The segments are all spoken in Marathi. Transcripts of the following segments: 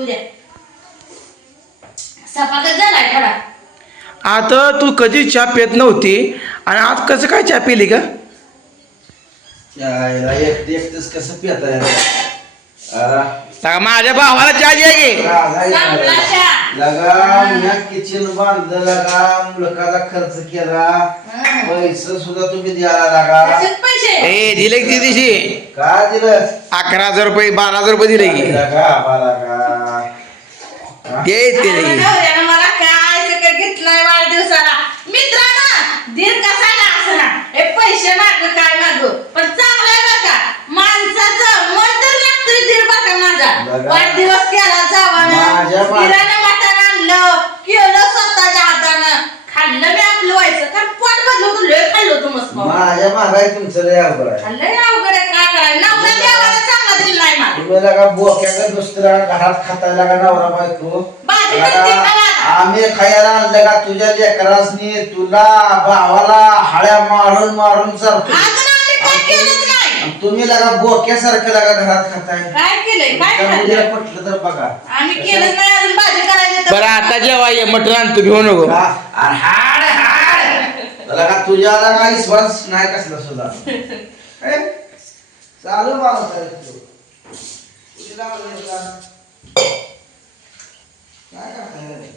पिऊ द्या सपाकच झालाय थोडा. आता तू कधी चहा पित नव्हती. आणि आज कसं काय चहा पिली का यायला एकटेच कसं पिता लगा माझ्या भावाला चहा द्या गे चांगला चहा. लगा किचन बांधलं लगा मुलकाचा खर्च केला. पैसे सुद्धा तुम्ही द्यायला लागा. पैसे? ए दिले की दिवशी काय दिलं अकरा हजार रुपये बारा हजार रुपये दिले की. लगा का ते दिले की नवऱ्यानं मला काय सगळं घेतलंय वाढदिवसाला? मित्रांनो दीर कसा का असना हे पैसे माग काय मागू? पण चांगलं आहे बघा माणसाचं मन तर लागतोय दीर बघा माझा. बघा. वाढदिवस केला जावानं. माझ्या मा- दिरानं मटण आणलं केलं स्वतःच्या हातानं. खाल्लं मी आपलं व्हायचं कारण पोट भरलं होतं लय खाल्लं होतं मस्त. माझ्या मागाय तुमचं लय अवघड आहे. खाल्लंय अवघड आहे काय? करायचं नवरा देवाला चांगला दिला नाही मला. तुम्ही लगा बोक्याचा दुसऱ्या घरात खाता लागा नवरा बायको? भाजी लगा, करते खावा. आम्ही खायला आणलं का तुझ्या लेकरासनी तुला भावाला हाळ्या मारून मारून चालतो अजून आम्ही काय केलंच नाही आणि तुम्ही लगा बोक्यासारखं लगा घरात खाताय काय केलंय काय त्या मुलीला खाल्लं पटलं तर बघा आम्ही केलंच नाही अजून भाजी करायची तर- बरं आता जेव्हा ये मटण आणतो घेऊ नको का? अरे हाड हाड लगा तुझ्या लगा विश्वास नाही कसला सुद्धा चालू माणूस आहे तू. तुझी लावलंय का? काय करताय रे?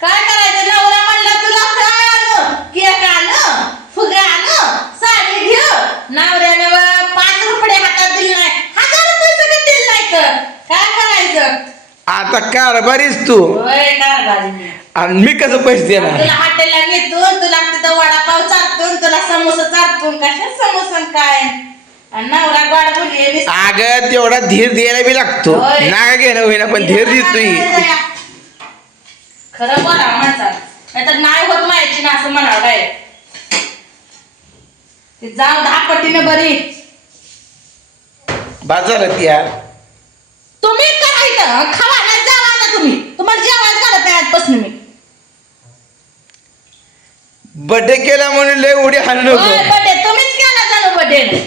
काय करायचं नवरा म्हणला तुला काय आलं केक आलं फुगे आलं साडी घेऊ नवऱ्यानं व- पाच रुपये हातात दिले नाही हजार रुपये सगळं दिले नाही तर काय करायचं आता कारभारीच तू. होय कारभारी मी. आणि मी कसं पैसे देणार? तुला हॉटेलला नेतो तुला तिथं वडापाव चालतो तुला समोसा चालतो कशा समोसा काय? आणि नवरा गोड बोलली मी अगं तेवढा धीर द्यायला बी लागतो. होय. नागा घेणं होईना पण धीर देतोय खरं बोला नाहीतर नाही होत माहिती ना असं म्हणावं काय जाऊ दहा पटीनं बरी. बाद झालं ती यार तुम्ही करायचं खावा तुम्हाला जेवायला घालत नाही आजपासून मी. बर्थडे केला म्हणून लय उडी हाणू होय, नको बड्डे तुम्हीच केला जाणू बड्डे.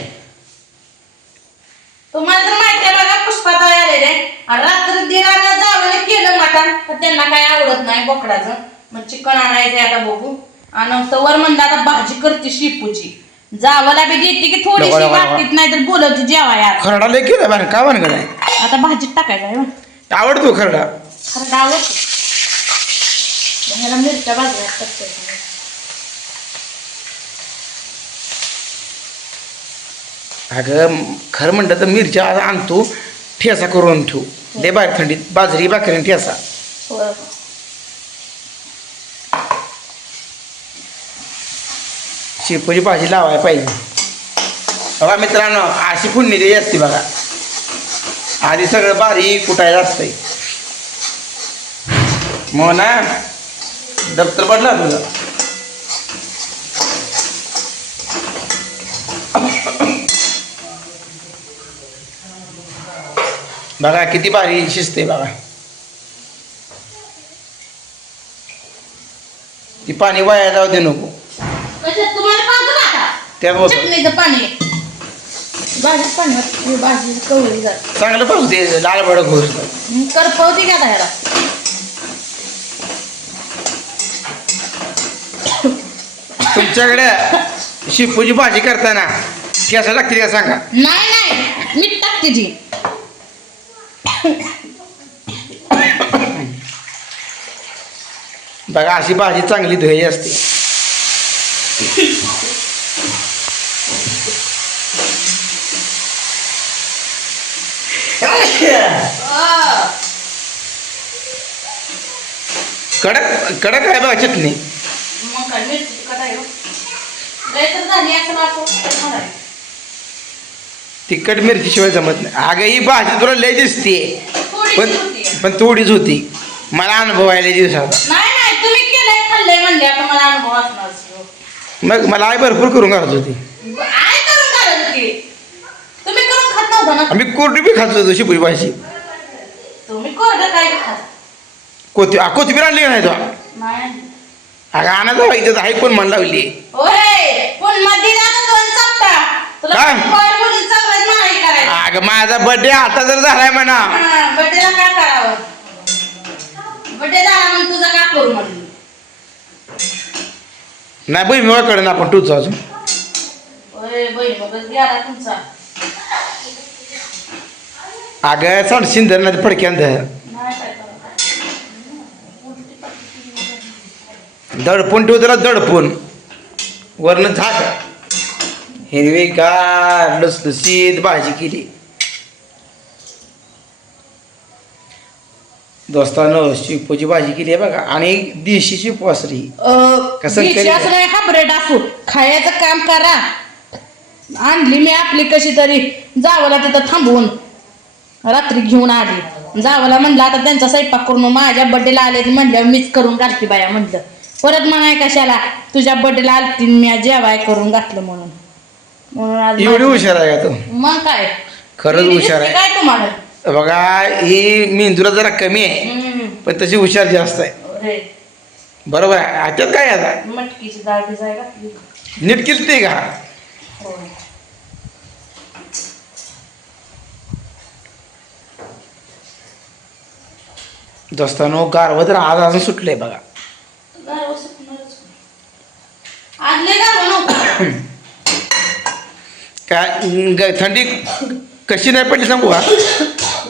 तुम्हाला तर माहिती आहे बघा पुष्पाताई आलेले आणि रात्री दिरानं जावं केलं मटण तर त्यांना काही आवडत नाही बोकडाचं. मग चिकन आणायचं आता बघू. आणि तवर म्हणलं आता भाजी करते शिपूची. जावाला बी देते की थोडीशी नको, नको, नको. नाही तर बोलवते जेवाय. आता खरडा लय केला बरं का नाही. आता भाजीत टाकायचं आहे बघ. आवडतो खरडा. खरं डावत ह्याला मिरच्या भाजल्या कच्च्या. अगं खरं म्हणलं तर मिरच्या आणतो ठेसा करून ठेवू. लय बाहेर थंडीत बाजरी आणि ठेसा होय. शेपूची भाजी लावायला पाहिजे. बघा मित्रांनो अशी द्यायची असते बघा. आधी सगळं बारीक कुटायला असतंय. मग ना दप्तर पडला तुझं. बघा किती भारी शिजते बघा. ती पाणी वाया जाऊ दे नको. होतं चटणीचं पाणी. होतं. चांगलं पाहू दे लाल भडक होस करपवती का तुमच्याकडे शिपूची भाजी करताना ठेसा लागतील का सांगा? नाही नाही. मीठ टाकते जी. बघा अशी भाजी चांगली धुयाची असते. कडक कडक आहे बघा चटणी. मग काय मिरची तिखट मिरची शिवाय जमत नाही. अगं ही भाजी तुला लय दिसते पण. पण थोडीच होती. मला अनुभव आहे लय दिवसाचा मग मला आई भरपूर करून घालत होती. आम्ही कोरडी बी खात होतो शिपूची भाजी. कोथी कोथिंबीर आणली नाही तो अगं व्हायचं आहे पण मन लावली. काय? नाही अगं माझा बर्थडे आता जर झालाय म्हणा. नाही बहीणकडे आपण टूच अजून. अगं सांडशीन धर नाही फडक्यान धर नाही काय करावं. दडपून ठेव त्याला दडपून. वरनं झाक. हिरवी गार लसलसीत भाजी केली. दोस्तानो शिपूची भाजी केली आहे बघा. आणि देशी शिपू असली. कसं केलं? असू नाही हाबरेट असू. खायचं काम करा. आणली मी आपली कशी तरी. जावला तिथं थांबवून रात्री घेऊन आली. जावला म्हणलं आता त्यांचा स्वयंपाक करून माझ्या बड्डेला आले म्हणल्यावर मीच करून घालते बाया म्हणलं. परत म्हणाय कशाला? तुझ्या बड्डेला आलती मी जेवाय करून घातलं म्हणून. म्हणून आज एवढी हुशार आहे का तू? मग काय? खरंच हुशार आहे. काय तुम्हाला? बघा ही मेंदुरा जरा कमी आहे हम्म. पण तशी हुशार जास्त आहे. बरोबर आहे? ह्याच्यात काय आता? मटकीची डाळ भिजाय घातली. नीट केली ते का? होय. दोस्तानो गारवं तर आज अजून सुटलंय बघा गारवा सुकणारच. आज लय गारवा नव्हता काय थंडी कशी नाही पडली सांगू का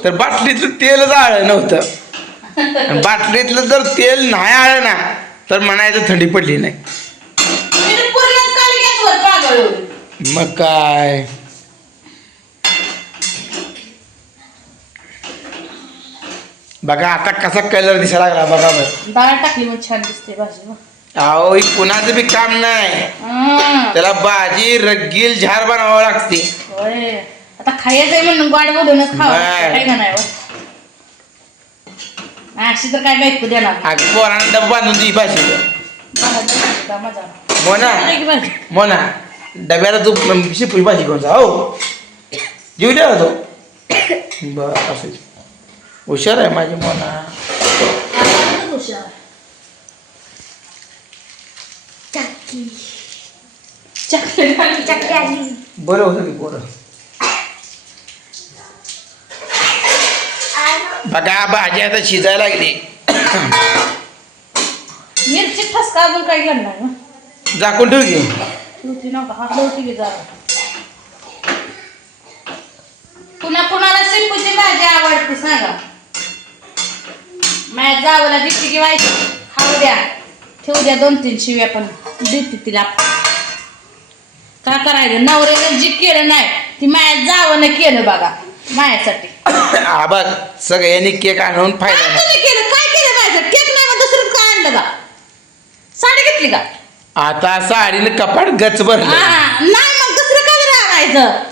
तर बाटलीतलं तेल आळं नव्हतं बाटलीतलं जर तेल नाही आलं ना तर म्हणायचं थंडी पडली नाही. मग काय? बघा आता कसा कलर दिसायला लागला बघा बरं. डाळ टाकली मग छान दिसते भाजी. अहो ही कुणाचं बी काम नाही. हं. त्याला भाजी रगील झार बनावं लागते. होय. आता खायचंय म्हणून गोड बोलूनच खावं बर. काय का नाही हो? अशी तर काय बायको देणार नाही. अगं पोरानं डब्बा बांधून का मजा मोना. की मोना डब्याला तू शिपूची भाजी घेऊन जा हो. जेवली का तू. बर असं हुशार आहे माझी मोना. हुशार. चॉकलेट आली. बरं होतं की पोरं? बघा भाजी आता शिजायला लागली. मिरची ठसका अजून काय घेणार नाही हं. झाकून ठेव की. नका हात लावती की जरा पुन्हा कुणाला शिंपूची भाजी आवडते सांगा. माझ्या जावला दिसते की व्हायची खाऊ द्या. ठेवू द्या दोन तीन शिव्या पण देते तिला. का करायचं? नवऱ्यानं जी केलं नाही ती माझ्या जावनं केलं बघा माझ्यासाठी हा बघ सगळ्यांनी केक आणून काय फायदा नाही. तुम्ही केलं? काय केलं माझ्यासाठी केक नाही मग दुसरं काय आणलं का? साडी घेतली का? आता साडीनं कपाट गच भरलं. हा, नाही मग दुसरं काय आणायचं?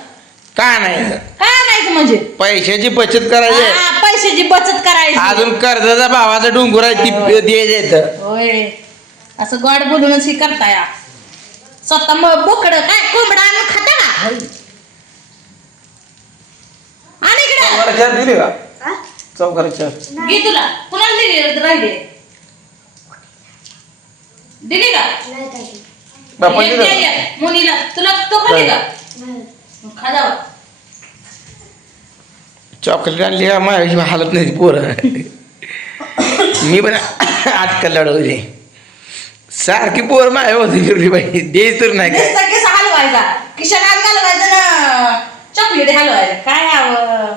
का नाही काय आणायचं म्हणजे? पैशाची बचत करायची. हा, पैशाची बचत करायची. अजून कर्जाचा भावाचा डोंगर आहे ती. द्यायचं होय. असं गोड बोलूनच ही करताय स्वतः मग बोकड काय कोंबडा आणून खाता का? आणि इकडे. चार दिली का? चौघाला चार घे तुला. कुणाला दिली? राहिली. दिली का? बापा ये, दिलं. ये, ये. मुनीला. तुला तो खाली का मग खा जावं. चॉकलेट आणली का? माझी हालत नाही पोरं. मी पण आटकल लढवली सारखी पोर माय होती फिरली बाई. दे तर नाही. काय नुसता केस हलवायचा. खिशात हात घालवायचा ना. चॉकलेट हलवायचं. काय हवं?